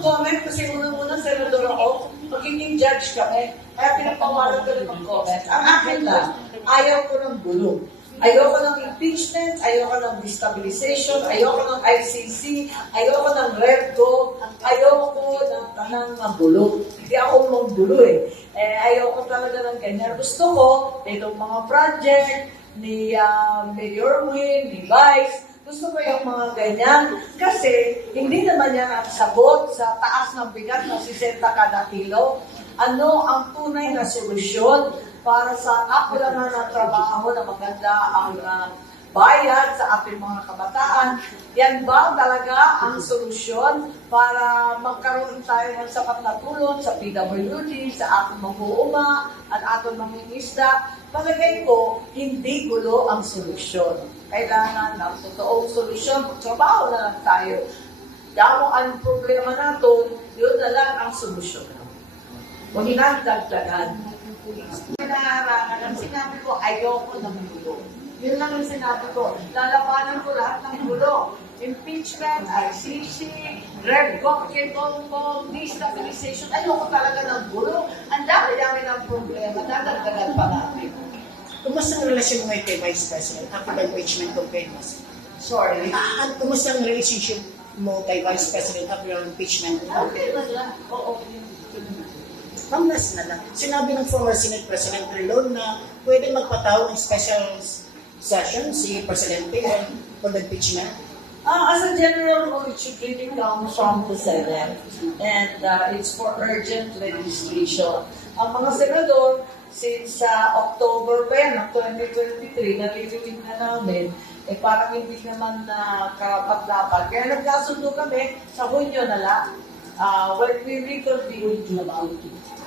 mag-comment kasi unang-unang senador ako, magiging judge kami. Kaya pinapawalan ko rin mag-comment. Ang akin lang, ayaw ko ng gulo. Ayoko ng impeachment, ayoko ng destabilization, ayoko ng ICC, ayoko ng red gold, ayoko ng tanang magulo. Hindi ako magulo ayoko talaga ng ganyan. Gusto ko, itong mga project, ni Mayor Win, ni Vice, gusto ko yung mga ganyan. Kasi, hindi naman yan ang sagot sa taas ng bigat na 60 kada kilo. Ano ang tunay na solusyon para sa kapulanan ng trabaho na maganda ang bayad sa ating mga kabataan? Yan ba talaga ang solusyon para magkaroon tayo ng sapat na tulong sa PWD, sa ating mag-uuma at ating mangingisda? Palagay ko, hindi gulo ang solusyon. Kailangan ng totoong solusyon. Trabaho na lang tayo. Damo ang problema natin, yun na lang ang solusyon. Huwag natin dagdagan. Pinaharangan, ang sinabi ko, ayoko ng gulo. Yun lang ang sinabi ko. Lalabanan ko lahat ng gulo. Impeachment, ICC, red bucket, destabilization. Ayoko talaga ng gulo. Ang dami-dami ng problema. Dadagdagan pa natin. Kumusta ang relasyon mo kay Vice President after the impeachment campaign? Sorry. Kumusta ang relationship mo kay Vice President after the impeachment? Okay na lang. Oo. Ma'am, last na lang. Sinabi ng former Senate President Trilon na pwede magpatawag ng special session si Presidente on the impeachment. As a general rule, it should really come from the Senate. And it's for urgent legislation. Ang mga senador, since October pa yan, ng 2023, nalilipid na namin, parang hindi naman karapat-dapat. Kaya nagkasundo kami sa Hunyo na lang. When we reconvene about it.